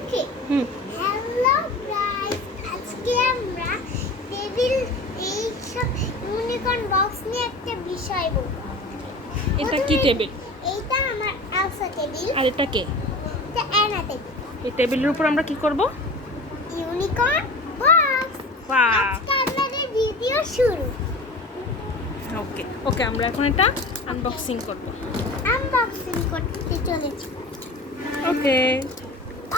Okay hello guys, আজকে আমরা table এই সব ইউনিকর্ন বক্স নিয়ে একটা বিষয় বলবো। এটা কি টেবিল? এইটা আমার আলফা টেবিল। আর এটা কে? এটা অ্যানা টেবিল। এই টেবিলের উপর আমরা কি করব? Unicorn box. বাহ, আজকে আমাদের ভিডিও শুরু। ওকে ওকে, আমরা এখন এটা আনবক্সিং করব। আনবক্সিং করতে চলেছি। ওকে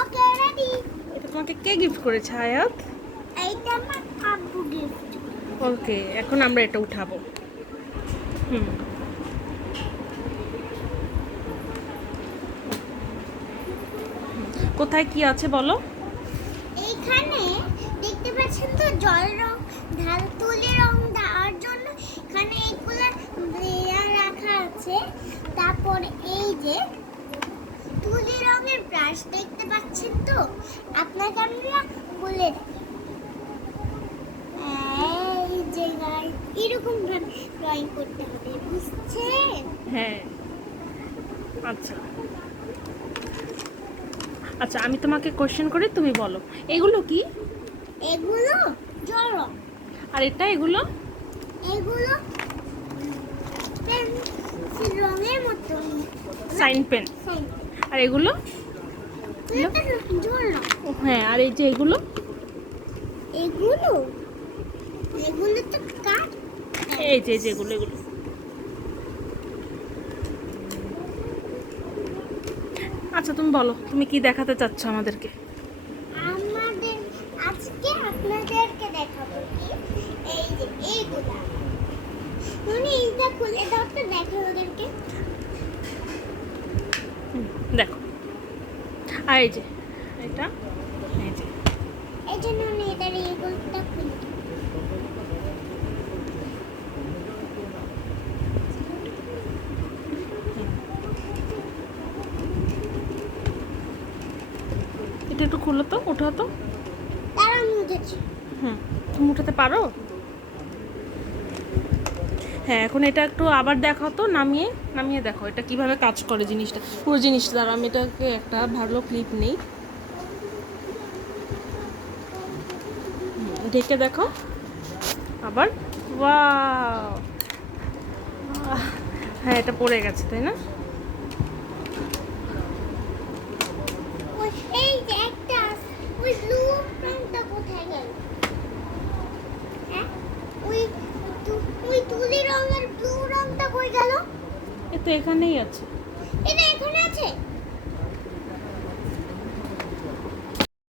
ওকে রেডি। এটা তোমাকে কে গিফট করেছে আয়াত? এইটা আমার আব্বু গিফট। ওকে, এখন আমরা এটা উঠাবো। হুম, কোথায় কি আছে বলো? এইখানে দেখতে পাচ্ছেন তো জল রং ঢাল তুলি রং দেওয়ার জন্য এখানে এইগুলো লেয়ার রাখা আছে। তারপর এই যে তুলি রঙের ব্রাশ দেখতে পাচ্ছেন তো, আপনাকে আমরা বলে দিই। এই যে গাইস, এরকম ড্রয়িং করতে হবে, বুঝছেন? হ্যাঁ, আচ্ছা আচ্ছা, আমি তোমাকে কোশ্চেন করি, তুমি বলো এগুলো কি? এগুলো জল রং, আর এটা এগুলো? এগুলো পেন্সিল রঙের মতো সাইন পেন। সাইন। আর এগুলো? এটা জল রং। ও হ্যাঁ, আর এই যে এগুলো? এগুলো এগুলো তো কাঠ। এই যে যেগুলো এগুলো। আচ্ছা তুমি বলো, তুমি কি দেখাতে চাচ্ছ আমাদেরকে? আমাদের আজকে আপনাদেরকে দেখাবো কি, এই যে এইগুলা মানে এইটা খুলে দাও তো, দেখো ওদেরকে। দেখো, আর এই যে এটা, এই যে এই জন্য এটার এইগুলোটা খুলে দাও। এটা একটু খুলো তো, উঠাও তো। তারা মুছেছি। হুম, তুমি উঠাতে পারো? হ্যাঁ, এখন এটা একটু আবার দেখাও তো, নামিয়ে নামিয়ে দেখো এটা কিভাবে কাজ করে জিনিসটা, পুরো জিনিসটা। দ্বারা আমি এটাকে একটা ভালো ক্লিপ নেই, ঢেকে দেখো আবার। ওয়াও, হ্যাঁ এটা পড়ে গেছে তাই না? ওই এই যে একটা ওই ব্লু রংটা কোথায় গেল? হ্যাঁ, ওই ওই তুলি রঙের ব্লু রংটা কই গেল? এ তো এখানেই আছে। এটা এখানে আছে।